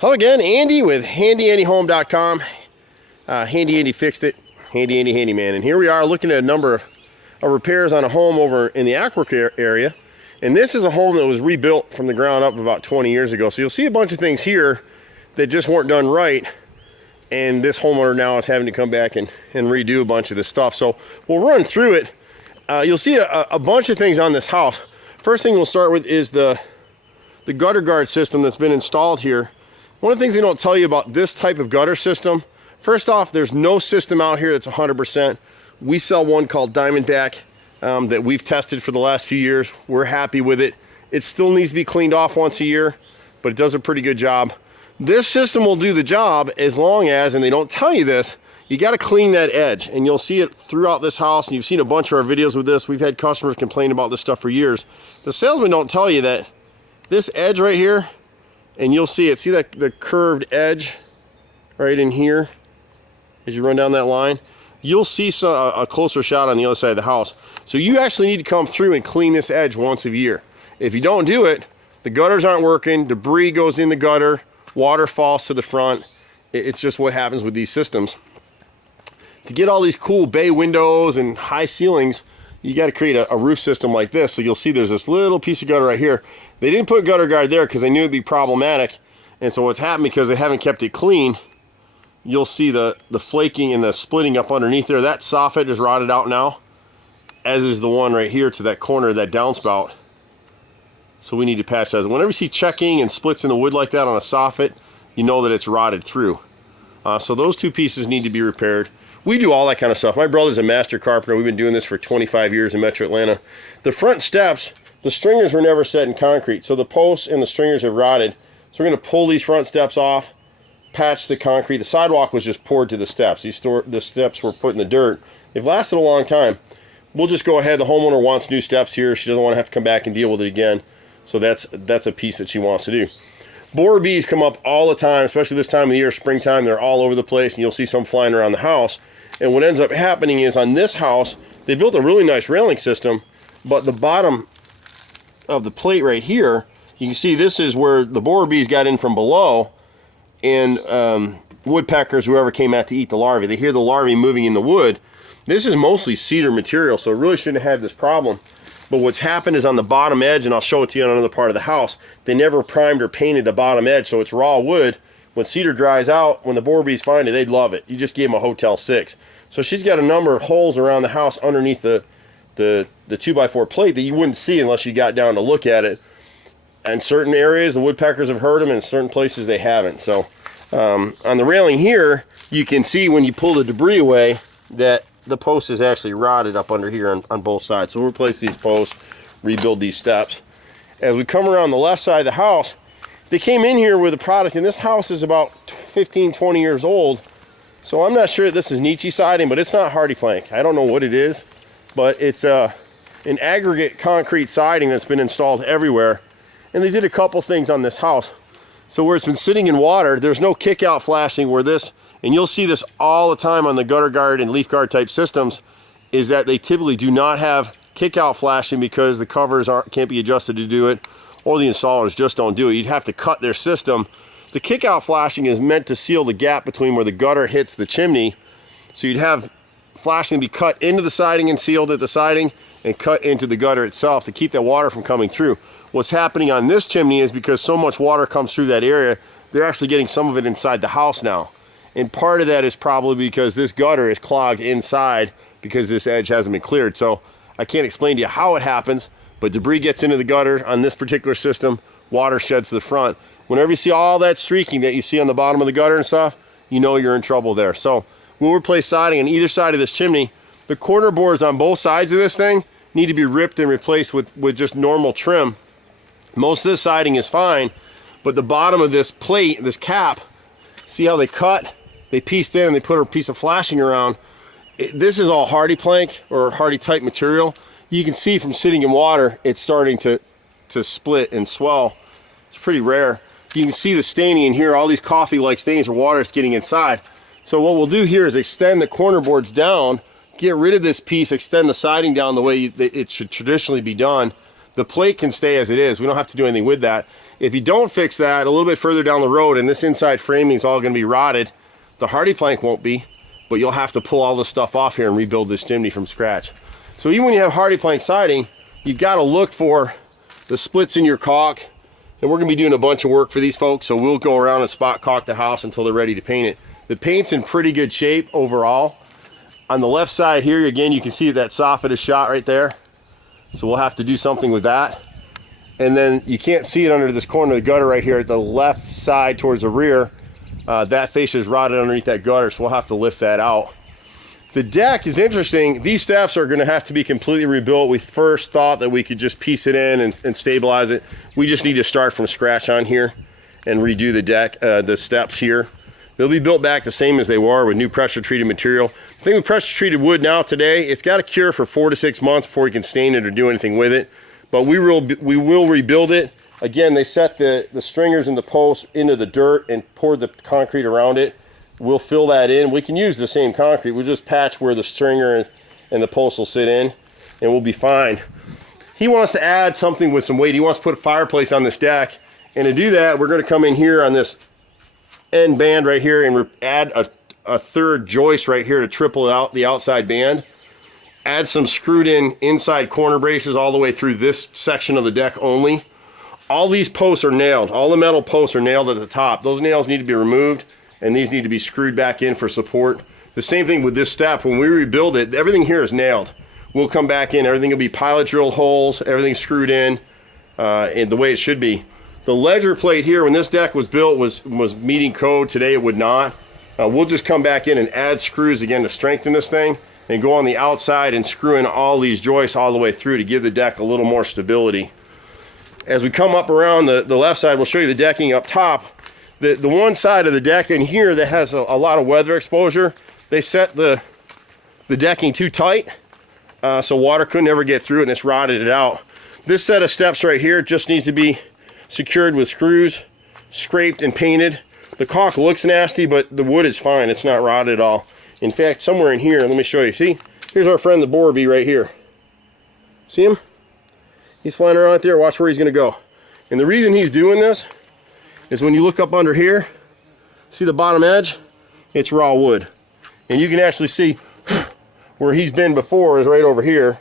Hello again, Andy with HandyANDYHome.com. Handy Andy fixed it. Handy Andy handyman. And here we are looking at a number of repairs on a home over in the Aquark area. And this is a home that was rebuilt from the ground up about 20 years ago. So you'll see a bunch of things here that just weren't done right. And this homeowner now is having to come back and redo a bunch of this stuff. So we'll run through it. You'll see a bunch of things on this house. First thing we'll start with is the gutter guard system that's been installed here. One of the things they don't tell you about this type of gutter system, first off, there's no system out here that's 100%. We sell one called Diamondback that we've tested for the last few years. We're happy with it. It still needs to be cleaned off once a year, but it does a pretty good job. This system will do the job as long as, and they don't tell you this, you got to clean that edge, and you'll see it throughout this house, and you've seen a bunch of our videos with this. We've had customers complain about this stuff for years. The salesmen don't tell you that this edge right here, and you'll see it, see that the curved edge right in here as you run down that line? You'll see a closer shot on the other side of the house. So you actually need to come through and clean this edge once a year. If you don't do it, the gutters aren't working, debris goes in the gutter, water falls to the front. It's just what happens with these systems. To get all these cool bay windows and high ceilings, you got to create a roof system like this. So you'll see there's this little piece of gutter right here. They didn't put gutter guard there because they knew it'd be problematic. And so what's happened, because they haven't kept it clean, you'll see the flaking and the splitting up underneath there. That soffit is rotted out now, as is the one right here to that corner, that downspout. So we need to patch that. Whenever you see checking and splits in the wood like that on a soffit, you know that it's rotted through. So those two pieces need to be repaired. We do all that kind of stuff. My brother's a master carpenter. We've been doing this for 25 years in Metro Atlanta. The front steps, the stringers were never set in concrete, so the posts and the stringers have rotted. So we're going to pull these front steps off, patch the concrete. The sidewalk was just poured to the steps. The steps were put in the dirt. They've lasted a long time. We'll just go ahead. The homeowner wants new steps here. She doesn't want to have to come back and deal with it again. So that's a piece that she wants to do. Borer bees come up all the time, especially this time of the year, springtime. They're all over the place, and you'll see some flying around the house. And what ends up happening is on this house, they built a really nice railing system, but the bottom of the plate right here, you can see this is where the borer bees got in from below, and woodpeckers, whoever came out to eat the larvae, they hear the larvae moving in the wood. This is mostly cedar material, so it really shouldn't have had this problem. But what's happened is on the bottom edge, and I'll show it to you on another part of the house, they never primed or painted the bottom edge, so it's raw wood. When cedar dries out, when the borer bees find it, they'd love it. You just gave them a Hotel 6. So she's got a number of holes around the house underneath the 2x4 plate that you wouldn't see unless you got down to look at it. In certain areas, the woodpeckers have heard them, and in certain places they haven't. So on the railing here, you can see when you pull the debris away that the post is actually rotted up under here on both sides. So we'll replace these posts, rebuild these steps. As we come around the left side of the house, they came in here with a product, and this house is about 15, 20 years old. So I'm not sure that this is Nietzsche siding, but it's not hardy plank. I don't know what it is, but it's an aggregate concrete siding that's been installed everywhere. And they did a couple things on this house. So where it's been sitting in water, there's no kick out flashing where this, and you'll see this all the time on the gutter guard and leaf guard type systems, is that they typically do not have kick out flashing because the covers can't be adjusted to do it, or the installers just don't do it. You'd have to cut their system. The kick out flashing is meant to seal the gap between where the gutter hits the chimney. So you'd have flashing be cut into the siding and sealed at the siding, and cut into the gutter itself to keep that water from coming through. What's happening on this chimney is because so much water comes through that area, they're actually getting some of it inside the house now. And part of that is probably because this gutter is clogged inside because this edge hasn't been cleared. So I can't explain to you how it happens, but debris gets into the gutter on this particular system, water sheds to the front. Whenever you see all that streaking that you see on the bottom of the gutter and stuff, you know you're in trouble there. So when we replace siding on either side of this chimney, the corner boards on both sides of this thing need to be ripped and replaced with just normal trim. Most of the siding is fine, but the bottom of this plate, this cap, see how they cut? They pieced in and they put a piece of flashing around. This is all hardy plank or hardy type material. You can see from sitting in water, it's starting to split and swell. It's pretty rare. You can see the staining in here, all these coffee-like stains or water that's getting inside. So what we'll do here is extend the corner boards down, get rid of this piece, extend the siding down the way it should traditionally be done. the plate can stay as it is. We don't have to do anything with that. If you don't fix that, a little bit further down the road, and this inside framing is all going to be rotted, the hardy plank won't be, but you'll have to pull all this stuff off here and rebuild this chimney from scratch. So even when you have hardy plank siding, you've got to look for the splits in your caulk. And we're going to be doing a bunch of work for these folks, so we'll go around and spot caulk the house until they're ready to paint it. The paint's in pretty good shape overall. On the left side here, again, you can see that soffit is shot right there. So we'll have to do something with that. And then you can't see it under this corner of the gutter right here at the left side towards the rear. That fascia is rotted underneath that gutter, so we'll have to lift that out. The deck is interesting. These steps are going to have to be completely rebuilt. We first thought that we could just piece it in and stabilize it. We just need to start from scratch on here and redo the deck, the steps here. They'll be built back the same as they were with new pressure treated material. The thing with pressure treated wood now today, it's got to cure for 4 to 6 months before you can stain it or do anything with it. But we will rebuild it. Again, they set the stringers and the posts into the dirt and poured the concrete around it. We'll fill that in. We can use the same concrete. We'll just patch where the stringer and the post will sit in, and we'll be fine. He wants to add something with some weight. He wants to put a fireplace on this deck. And to do that, we're going to come in here on this end band right here and add a third joist right here to triple out the outside band. Add some screwed in inside corner braces all the way through this section of the deck only. All these posts are nailed. All the metal posts are nailed at the top. Those nails need to be removed, and these need to be screwed back in for support. The same thing with this step. When we rebuild it, everything here is nailed. We'll come back in. Everything will be pilot drilled holes, everything screwed in the way it should be. The ledger plate here, when this deck was built, was meeting code. Today it would not. We'll just come back in and add screws again to strengthen this thing and go on the outside and screw in all these joists all the way through to give the deck a little more stability. As we come up around the left side, we'll show you the decking up top. The one side of the deck in here that has a lot of weather exposure, they set the decking too tight, so water couldn't ever get through it, and it's rotted it out. This set of steps right here just needs to be secured with screws, scraped and painted. The caulk looks nasty, but the wood is fine. It's not rotted at all. In fact, somewhere in here, let me show you. See, here's our friend the boar bee right here. See him? He's flying around out there. Watch where he's going to go. And the reason he's doing this is when you look up under here, see the bottom edge? It's raw wood. And you can actually see where he's been before is right over here.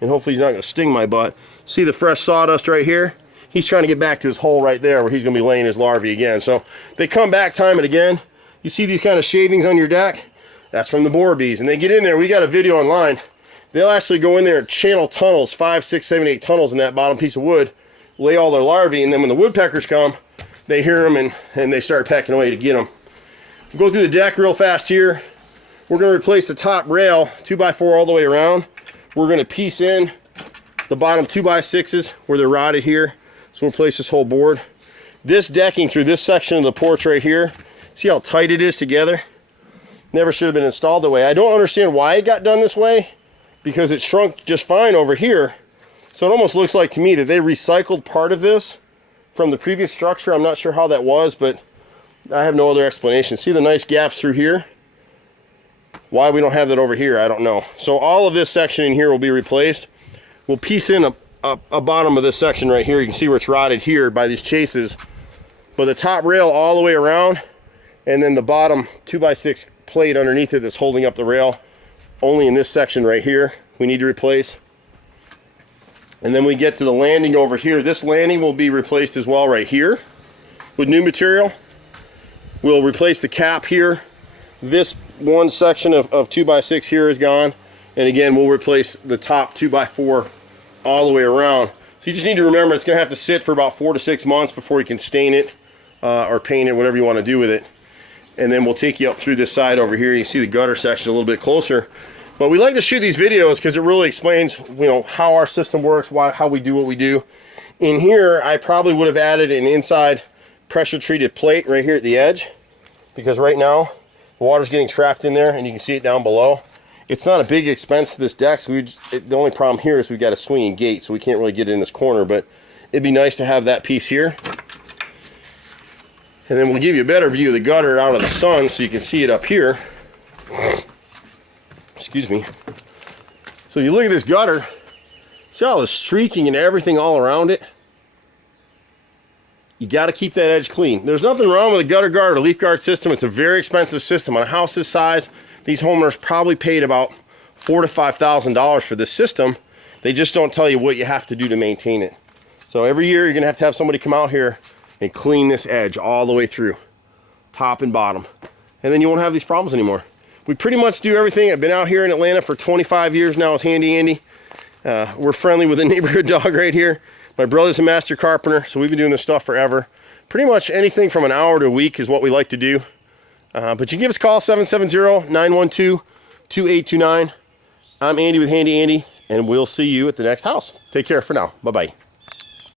And hopefully he's not going to sting my butt. See the fresh sawdust right here? He's trying to get back to his hole right there where he's going to be laying his larvae again. So they come back time and again. You see these kind of shavings on your deck? That's from the boar bees. And they get in there. We got a video online. They'll actually go in there and channel tunnels, 5, 6, 7, 8 tunnels in that bottom piece of wood, lay all their larvae, and then when the woodpeckers come, they hear them and they start pecking away to get them. We'll go through the deck real fast here. We're going to replace the top rail 2x4 all the way around. We're going to piece in the bottom 2x6s where they're rotted here. So we'll place this whole board. This decking through this section of the porch right here, see how tight it is together? Never should have been installed that way. I don't understand why it got done this way, because it shrunk just fine over here. So it almost looks like to me that they recycled part of this from the previous structure. I'm not sure how that was, but I have no other explanation. See the nice gaps through here? Why we don't have that over here, I don't know. So all of this section in here will be replaced. We'll piece in a bottom of this section right here. You can see where it's rotted here by these chases. But the top rail all the way around, and then the bottom 2x6 plate underneath it that's holding up the rail, only in this section right here we need to replace. And then we get to the landing over here. This landing will be replaced as well right here with new material. We'll replace the cap here. This one section of 2x6 here is gone. And again, we'll replace the top 2x4 all the way around. So you just need to remember it's going to have to sit for about 4 to 6 months before you can stain it or paint it, whatever you want to do with it. And then we'll take you up through this side over here. You see the gutter section a little bit closer. But we like to shoot these videos because it really explains, you know, how our system works, how we do what we do. In here, I probably would have added an inside pressure treated plate right here at the edge, because right now the water's getting trapped in there and you can see it down below. It's not a big expense to this deck, so the only problem here is we've got a swinging gate, so we can't really get in this corner, but it'd be nice to have that piece here. And then we'll give you a better view of the gutter out of the sun so you can see it up here. Excuse me. So you look at this gutter, See all the streaking and everything all around it? You got to keep that edge clean. There's nothing wrong with a gutter guard or leaf guard system. It's a very expensive system. On a house this size, these homeowners probably paid about $4,000 to $5,000 for this system. They just don't tell you what you have to do to maintain it. So every year you're gonna have somebody come out here and clean this edge all the way through, top and bottom. And then you won't have these problems anymore. We pretty much do everything. I've been out here in Atlanta for 25 years now as Handy Andy. We're friendly with a neighborhood dog right here. My brother's a master carpenter, so we've been doing this stuff forever. Pretty much anything from an hour to a week is what we like to do. But you can give us a call, 770-912-2829. I'm Andy with Handy Andy, and we'll see you at the next house. Take care for now. Bye-bye.